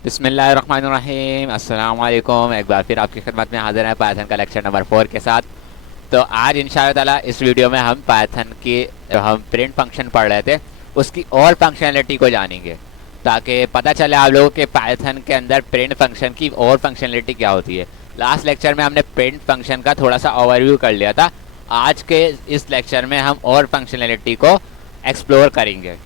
बिस्मिल्लाहिर्रहमानिर्रहीम अस्सलाम वालेकुम। एक बार फिर आपकी खिदमत में हाजिर है पाइथन का लेक्चर नंबर 4 के साथ। तो आज इंशाअल्लाह ताला इस वीडियो में हम पाइथन की जो हम प्रिंट फंक्शन पढ़ रहे थे उसकी और फंक्शनलिटी को जानेंगे, ताकि पता चले आप लोगों के पाइथन के अंदर प्रिंट फंक्शन की और फंक्शनलिटी क्या होती है। लास्ट लेक्चर में हमने प्रिंट फंक्शन का थोड़ा सा ओवरव्यू कर लिया था। आज के इस लेक्चर में हम और फंक्शनलिटी को एक्सप्लोर करेंगे।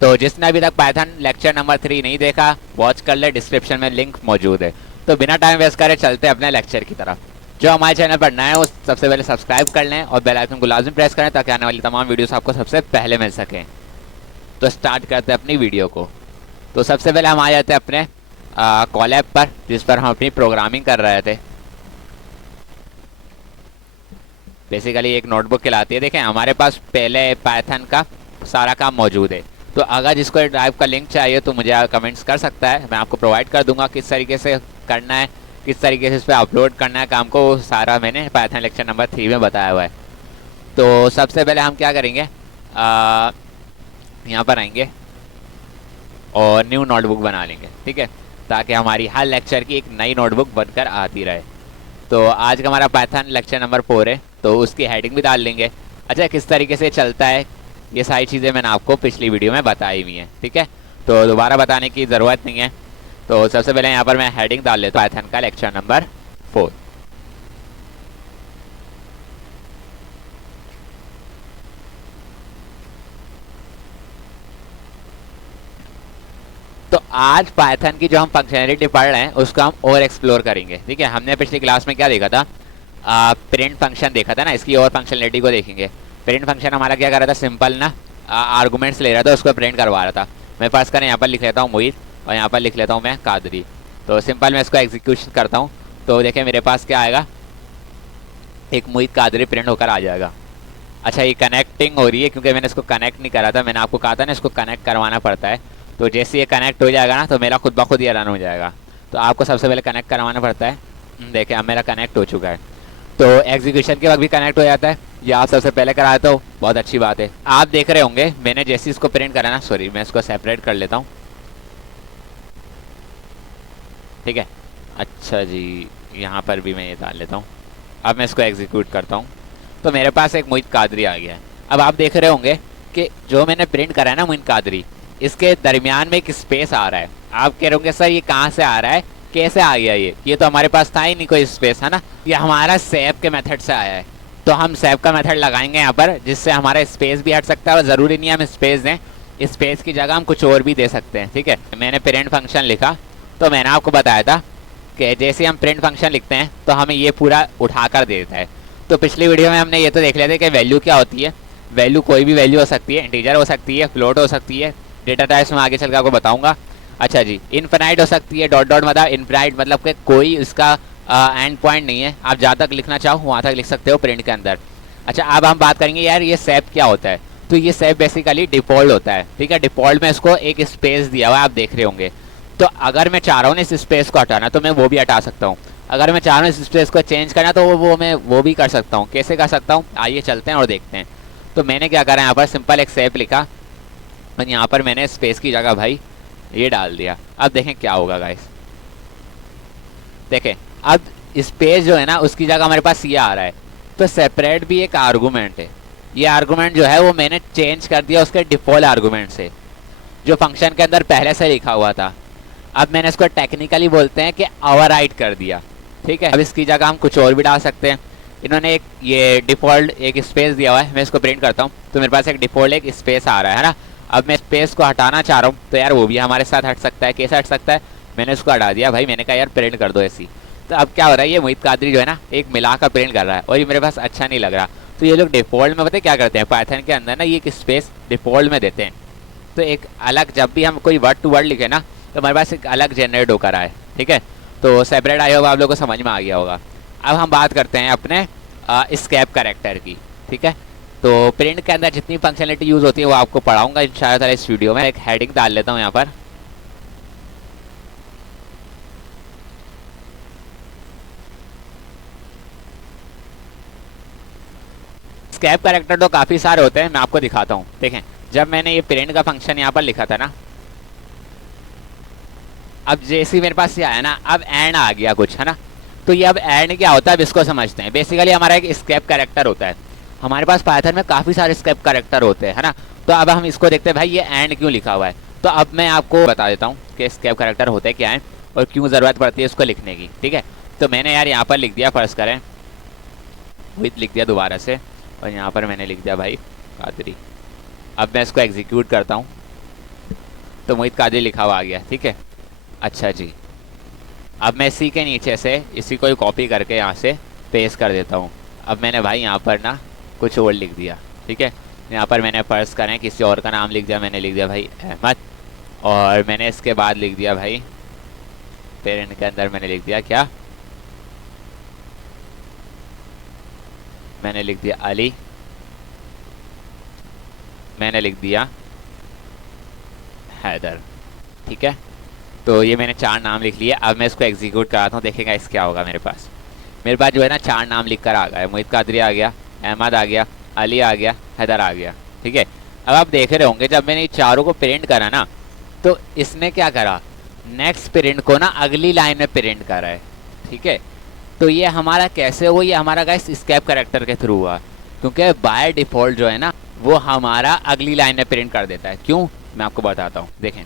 तो जिसने अभी तक पाइथन लेक्चर नंबर 3 नहीं देखा, वॉच कर ले, डिस्क्रिप्शन में लिंक मौजूद है। तो बिना टाइम वेस्ट करे चलते अपने लेक्चर की तरफ। जो हमारे चैनल पर नए हो सबसे पहले सब्सक्राइब कर लें और बेल आइकन को लाजमी प्रेस करें ताकि आने वाली तमाम वीडियोस आपको सबसे पहले मिल सकें। तो स्टार्ट करते हैं अपनी वीडियो को। तो सबसे पहले हम आ जाते हैं अपने कॉलैब पर, जिस पर हम अपनी प्रोग्रामिंग कर रहे थे। बेसिकली एक नोटबुक कहलाती है। देखें हमारे पास पहले पाइथन का सारा काम मौजूद है। तो अगर जिसको ड्राइव का लिंक चाहिए तो मुझे कमेंट्स कर सकता है, मैं आपको प्रोवाइड कर दूंगा किस तरीके से करना है, किस तरीके से इस पर अपलोड करना है काम को। सारा मैंने पाइथन लेक्चर नंबर 3 में बताया हुआ है। तो सबसे पहले हम क्या करेंगे, यहाँ पर आएंगे और न्यू नोटबुक बना लेंगे, ठीक है, ताकि हमारी हर लेक्चर की एक नई नोटबुक बनकर आती रहे। तो आज का हमारा पाइथन लेक्चर नंबर 4 है, तो उसकी हेडिंग भी डाल लेंगे। अच्छा, किस तरीके से चलता है ये सारी चीज़ें मैंने आपको पिछली वीडियो में बताई हुई हैं, ठीक है, तो दोबारा बताने की ज़रूरत नहीं है। तो सबसे पहले यहाँ पर मैं हेडिंग डाल लेता हूँ पाइथन का लेक्चर नंबर 4। तो आज पाइथन की जो हम फंक्शनलिटी पढ़ रहे हैं उसको हम और एक्सप्लोर करेंगे, ठीक है। हमने पिछली क्लास में क्या देखा था, प्रिंट फंक्शन देखा था ना, इसकी और फंक्शनलिटी को देखेंगे। प्रिंट फंक्शन हमारा क्या कर रहा था, सिंपल ना आर्गूमेंट्स ले रहा था, उसको प्रिंट करवा रहा था। मैं फर्स्ट करें यहाँ पर लिख लेता हूँ मोहित और यहाँ पर लिख लेता हूँ मैं कादरी। तो सिंपल मैं इसको एग्जीक्यूशन करता हूँ तो देखें मेरे पास क्या आएगा, एक मोहित कादरी प्रिंट होकर आ जाएगा। अच्छा, ये कनेक्टिंग हो रही है क्योंकि मैंने इसको कनेक्ट नहीं करा था। मैंने आपको कहा था ना इसको कनेक्ट करवाना पड़ता है। तो जैसे ये कनेक्ट हो जाएगा ना तो मेरा खुद ब खुद ये रन हो जाएगा। तो आपको सबसे पहले कनेक्ट करवाना पड़ता है। देखिए अब मेरा कनेक्ट हो चुका है। तो एग्जीक्यूशन के वक्त भी कनेक्ट हो जाता है, ये आप सबसे पहले कराते हो, बहुत अच्छी बात है। आप देख रहे होंगे मैंने जैसे इसको प्रिंट करा ना, सॉरी मैं इसको सेपरेट कर लेता हूँ, ठीक है। अच्छा जी, यहाँ पर भी मैं ये डाल लेता हूँ। अब मैं इसको एग्जीक्यूट करता हूँ तो मेरे पास एक मोहित कादरी आ गया है। अब आप देख रहे होंगे कि जो मैंने प्रिंट करा है ना मोहित कादरी, इसके दरमियान में एक स्पेस आ रहा है। आप कह रहे होंगे सर ये कहाँ से आ रहा है, कैसे आ गया ये तो हमारे पास था ही नहीं कोई स्पेस, है ना। ये हमारा सेव के मेथड से आया है। तो हम सेव का मेथड लगाएंगे यहाँ पर, जिससे हमारा स्पेस भी हट सकता है और ज़रूरी नहीं है हम स्पेस दें, स्पेस की जगह हम कुछ और भी दे सकते हैं, ठीक है। मैंने प्रिंट फंक्शन लिखा तो मैंने आपको बताया था कि जैसे हम प्रिंट फंक्शन लिखते हैं तो हमें ये पूरा उठा कर दे देता है। तो पिछली वीडियो में हमने ये तो देख लिया था कि वैल्यू क्या होती है। वैल्यू कोई भी वैल्यू हो सकती है, इंटीजर हो सकती है, फ्लोट हो सकती है, डेटा टाइप्स में आगे चल कर आपको बताऊंगा। अच्छा जी, इनफिनाइट हो सकती है, डॉट डॉट मतलब इनफिनाइट मतलब कि कोई इसका एंड पॉइंट नहीं है, आप जहाँ तक लिखना चाहो वहाँ तक लिख सकते हो प्रिंट के अंदर। अच्छा, अब हम बात करेंगे यार ये सेव क्या होता है। तो ये सेव बेसिकली डिफॉल्ट होता है, ठीक है। डिफॉल्ट में इसको एक स्पेस दिया हुआ है, आप देख रहे होंगे। तो अगर मैं चाह रहा हूँ इस स्पेस को हटाना तो मैं वो भी हटा सकता हूँ। अगर मैं चाह रहा हूँ इस स्पेस को चेंज करना तो मैं वो भी कर सकता हूँ। कैसे कर सकता हूँ, आइए चलते हैं और देखते हैं। तो मैंने क्या करा, यहाँ पर सिंपल एक सेव लिखा और यहाँ पर मैंने स्पेस की जगह भाई ये डाल दिया। अब देखें क्या होगा गाइस, देखें अब स्पेस जो है ना उसकी जगह हमारे पास ये आ रहा है। तो सेपरेट भी एक आर्गूमेंट है। ये आर्गूमेंट जो है वो मैंने चेंज कर दिया उसके डिफॉल्ट आर्गूमेंट से, जो फंक्शन के अंदर पहले से लिखा हुआ था। अब मैंने इसको टेक्निकली बोलते हैं कि ओवरराइट कर दिया, ठीक है। अब इसकी जगह हम कुछ और भी डाल सकते हैं। इन्होंने एक ये डिफॉल्ट एक स्पेस दिया हुआ है, मैं इसको प्रिंट करता हूँ तो मेरे पास एक डिफॉल्ट एक स्पेस आ रहा है ना। अब मैं स्पेस को हटाना चाह रहा हूँ तो यार वो भी हमारे साथ हट सकता है। कैसे हट सकता है, मैंने उसको हटा दिया भाई, मैंने कहा यार प्रिंट कर दो ऐसी। तो अब क्या हो रहा है, ये मोहित कादरी जो है ना एक मिलाकर प्रिंट कर रहा है और ये मेरे पास अच्छा नहीं लग रहा। तो ये लोग डिफॉल्ट में पता है क्या करते हैं, पाइथन के अंदर ना ये एक स्पेस डिफॉल्ट में देते हैं। तो एक अलग जब भी हम कोई वर्ड टू वर्ड लिखे ना तो हमारे पास एक अलग जनरेट होकर आए, ठीक है। तो सेपरेट आया होगा, आप लोगों को समझ में आ गया होगा। अब हम बात करते हैं अपने स्केप कैरेक्टर की, ठीक है। तो प्रिंट के अंदर जितनी फंक्शनलिटी यूज़ होती है वो आपको पढ़ाऊंगा इंशाल्लाह इस वीडियो में। एक हेडिंग डाल लेता हूँ यहाँ पर। स्केप कैरेक्टर तो काफ़ी सारे होते हैं, मैं आपको दिखाता हूँ। देखें जब मैंने ये प्रिंट का फंक्शन यहाँ पर लिखा था ना, अब जैसे ही मेरे पास ये आया ना, अब एंड आ गया कुछ, है ना। तो ये अब एंड क्या होता है, अब इसको समझते हैं। बेसिकली हमारा एक स्केप कैरेक्टर होता है। हमारे पास पाइथन में काफ़ी सारे स्केप कैरेक्टर होते हैं, है ना। तो अब हम इसको देखते हैं भाई ये एंड क्यों लिखा हुआ है। तो अब मैं आपको बता देता हूँ कि स्केप कैरेक्टर होते क्या है और क्यों ज़रूरत पड़ती है उसको लिखने की, ठीक है। तो मैंने यार यहाँ पर लिख दिया, फर्ज करें विद लिख दिया दोबारा से, और यहाँ पर मैंने लिख दिया भाई कादरी। अब मैं इसको एग्जीक्यूट करता हूँ तो मोहित कादरी लिखा हुआ आ गया, ठीक है। अच्छा जी, अब मैं इसी के नीचे से इसी को कॉपी करके यहाँ से पेस्ट कर देता हूँ। अब मैंने भाई यहाँ पर ना कुछ और लिख दिया, ठीक है। यहाँ पर मैंने फर्ज करें किसी और का नाम लिख दिया, मैंने लिख दिया भाई अहमद। और मैंने इसके बाद लिख दिया भाई पेरेंट के अंदर मैंने लिख दिया क्या, मैंने लिख दिया अली, मैंने लिख दिया हैदर, ठीक है। तो ये मैंने 4 नाम लिख लिए। अब मैं इसको एग्जीक्यूट कराता हूँ, देखेगा इस क्या होगा। मेरे पास जो है ना 4 नाम लिख कर आ गया, मोहित कादरी आ गया, अहमद आ गया, अली आ गया, हैदर आ गया, ठीक है। अब आप देख रहे होंगे जब मैंने ये चारों को प्रिंट करा ना, तो इसने क्या करा, नेक्स्ट प्रिंट को ना अगली लाइन में प्रिंट करा है, ठीक है। तो ये हमारा कैसे हुआ, ये हमारा गाइस स्केप कैरेक्टर के थ्रू हुआ, क्योंकि बाय डिफ़ॉल्ट जो है ना वो हमारा अगली लाइन में प्रिंट कर देता है। क्यों, मैं आपको बताता हूँ। देखें,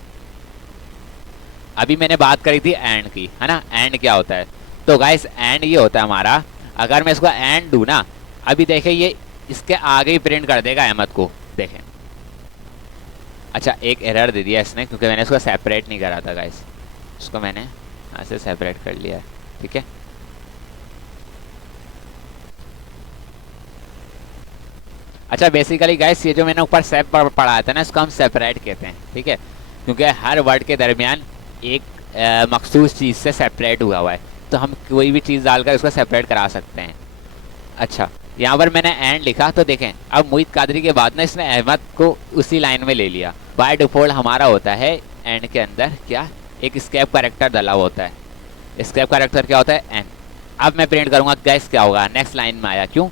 अभी मैंने बात करी थी एंड की, है ना। एंड क्या होता है, तो गाइस एंड ये होता है हमारा, अगर मैं इसको एंड दूँ ना, अभी देखें ये इसके आगे ही प्रिंट कर देगा अहमद को, देखें। अच्छा, एक एरर दे दिया इसने क्योंकि मैंने इसको सेपरेट नहीं करा था गाइस, इसको मैंने यहाँ से सेपरेट कर लिया है, ठीक है। अच्छा, बेसिकली गाइस ये जो मैंने ऊपर सेप पढ़ाया था ना, इसको हम सेपरेट कहते हैं, ठीक है, क्योंकि हर वर्ड के दरमियान एक मखसूस चीज़ से सेपरेट हुआ है, तो हम कोई भी चीज़ डालकर उसको सेपरेट करा सकते हैं। अच्छा, यहाँ पर मैंने एंड लिखा, तो देखें अब मोहित कादरी के बाद ना इसने अहमद को उसी लाइन में ले लिया। बाय डिफ़ॉल्ट हमारा होता है एंड के अंदर क्या, एक स्केप कैरेक्टर डला हुआ होता है। स्केप कैरेक्टर क्या होता है, एंड। अब मैं प्रिंट करूँगा, गैस क्या होगा, नेक्स्ट लाइन में आया। क्यों,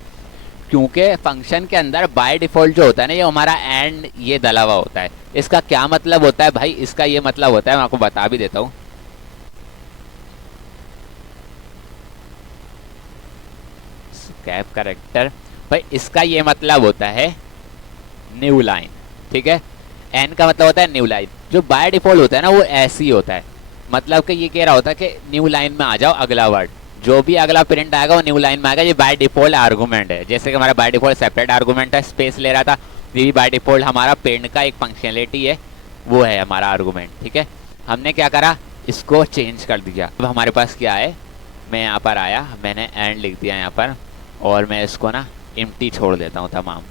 क्योंकि फंक्शन के अंदर बाय डिफ़ॉल्ट जो होता है ना, ये हमारा एंड ये डला हुआ होता है। इसका क्या मतलब होता है भाई, इसका ये मतलब होता है, मैं आपको बता भी देता हूँ। स्केप कैरेक्टर भाई, इसका ये मतलब होता है न्यू लाइन, ठीक है। एन का मतलब होता है न्यू लाइन। जो बाय डिफ़ॉल्ट होता है ना वो ऐसे ही होता है, मतलब कि ये कह रहा होता है कि न्यू लाइन में आ जाओ, अगला वर्ड जो भी अगला प्रिंट आएगा वो न्यू लाइन में आएगा। ये बाय डिफ़ॉल्ट आर्गूमेंट है, जैसे कि हमारा बाय डिफ़ॉल्ट सेपरेट आर्गूमेंट है, स्पेस ले रहा था, ये भी बाय डिफ़ॉल्ट हमारा प्रिंट का एक फंक्शनलिटी है, वो है हमारा आर्गूमेंट, ठीक है। हमने क्या करा, इसको चेंज कर दिया। अब हमारे पास क्या है, मैं यहाँ पर आया, मैंने एंड लिख दिया यहाँ पर, और मैं इसको ना एम्प्टी छोड़ देता हूँ तमाम।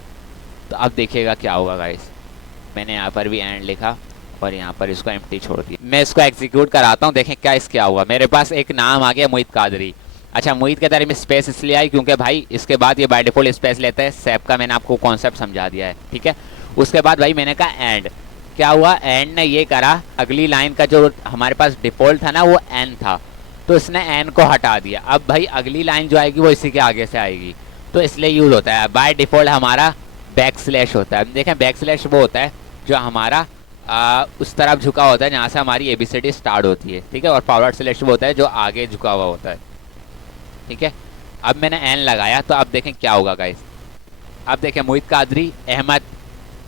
तो अब देखिएगा क्या होगा गाइस, मैंने यहाँ पर भी एंड लिखा और यहाँ पर इसको एम्प्टी छोड़ दिया। मैं इसको एग्जीक्यूट कराता हूँ, देखें क्या इसके होगा। मेरे पास एक नाम आ गया मोहित कादरी। अच्छा, मोहित के अंदर में स्पेस इसलिए आई क्योंकि भाई इसके बाद ये बाय डिफ़ॉल्ट स्पेस लेता है, सेप का मैंने आपको कॉन्सेप्ट समझा दिया है, ठीक है। उसके बाद भाई मैंने कहा एंड, क्या हुआ, एंड ने ये करा, अगली लाइन का जो हमारे पास डिफ़ॉल्ट था ना वो एन था, तो इसने एन को हटा दिया। अब भाई अगली लाइन जो आएगी वो इसी के आगे से आएगी, तो इसलिए यूज़ होता है बाय डिफ़ॉल्ट हमारा बैक स्लैश होता है। देखें, बैक स्लैश वो होता है जो हमारा उस तरफ झुका होता है जहाँ से हमारी एबीसीडी स्टार्ट होती है, ठीक है। और फॉरवर्ड स्लैश वो होता है जो आगे झुका हुआ होता है, ठीक है। अब मैंने एन लगाया, तो अब देखें क्या होगा गाइस। अब देखें मोहित कादरी अहमद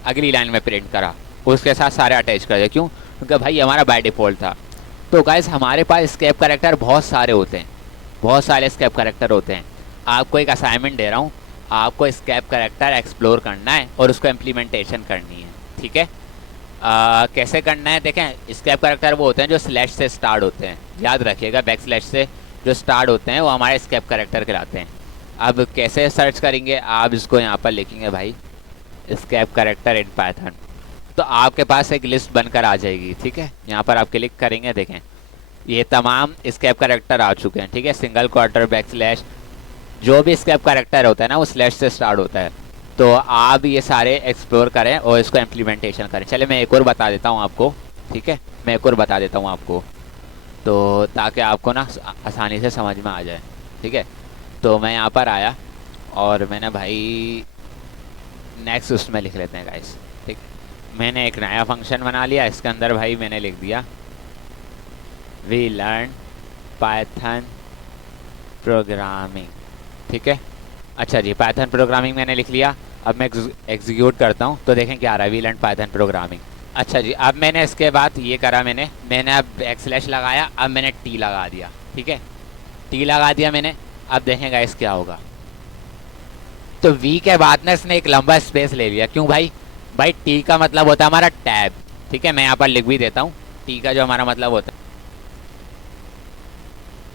अगली लाइन में प्रिंट करा, उसके साथ सारे अटैच कर दिए। क्यों, क्योंकि भाई हमारा बाय डिफ़ॉल्ट था। तो गाइस हमारे पास स्केप कैरेक्टर बहुत सारे होते हैं, बहुत सारे स्केप कैरेक्टर होते हैं। आपको एक असाइनमेंट दे रहा हूँ, आपको स्केप कैरेक्टर एक्सप्लोर करना है और उसको इम्प्लीमेंटेशन करनी है, ठीक है। कैसे करना है, देखें स्केप कैरेक्टर वो होते हैं जो स्लैश से स्टार्ट होते हैं, याद रखिएगा, बैक स्लैश से जो स्टार्ट होते हैं वो हमारे स्केप कैरेक्टर कहलाते हैं। अब कैसे सर्च करेंगे, आप इसको यहाँ पर लिखेंगे भाई स्केप कैरेक्टर इन पाइथन, तो आपके पास एक लिस्ट बनकर आ जाएगी, ठीक है। यहाँ पर आप क्लिक करेंगे, देखें ये तमाम स्केप कैरेक्टर आ चुके हैं, ठीक है। सिंगल क्वार्टर, बैक स्लैश, जो भी स्केप कैरेक्टर होता है ना वो स्लैश से स्टार्ट होता है। तो आप ये सारे एक्सप्लोर करें और इसको इम्प्लीमेंटेशन करें। चले मैं एक और बता देता हूँ आपको, ठीक है, मैं एक और बता देता हूँ आपको, तो ताकि आपको ना आसानी से समझ में आ जाए, ठीक है। तो मैं यहाँ पर आया और मैंने भाई नेक्स्ट उसमें लिख लेते हैं गाइस, ठीक। मैंने एक नया फंक्शन बना लिया, इसके अंदर भाई मैंने लिख दिया वी लर्न पाइथन प्रोग्रामिंग। ठीक है, अच्छा जी, पाइथन प्रोग्रामिंग मैंने लिख लिया। अब मैं एग्जीक्यूट करता हूँ तो देखें क्या आ रहा है, वी लर्न पाइथन प्रोग्रामिंग। अच्छा जी, अब मैंने इसके बाद ये करा, मैंने अब / लगाया, अब मैंने टी लगा दिया। ठीक है, टी लगा दिया मैंने। अब देखें गाइस क्या होगा। तो वी के बाद ना इसने एक लंबा स्पेस ले लिया। क्यों भाई? भाई टी का मतलब होता है हमारा टैब। ठीक है, मैं यहाँ पर लिख भी देता हूँ, टी का जो हमारा मतलब होता है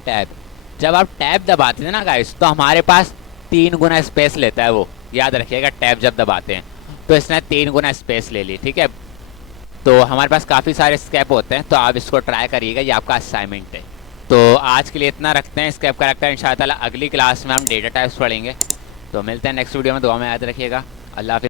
टैब। जब आप टैब दबाते हैं ना गाइस, तो हमारे पास 3 गुना स्पेस लेता है वो, याद रखिएगा। टैब जब दबाते हैं तो इसने 3 गुना स्पेस ले ली। ठीक है, तो हमारे पास काफ़ी सारे स्केप होते हैं, तो आप इसको ट्राई करिएगा, ये आपका असाइनमेंट है। तो आज के लिए इतना रखते हैं स्केप करेक्टर। इंशाल्लाह अगली क्लास में हम डेटा टाइप्स पढ़ेंगे। तो मिलते हैं नेक्स्ट वीडियो में, दुआ में याद रखिएगा। अल्लाह हाफिज़।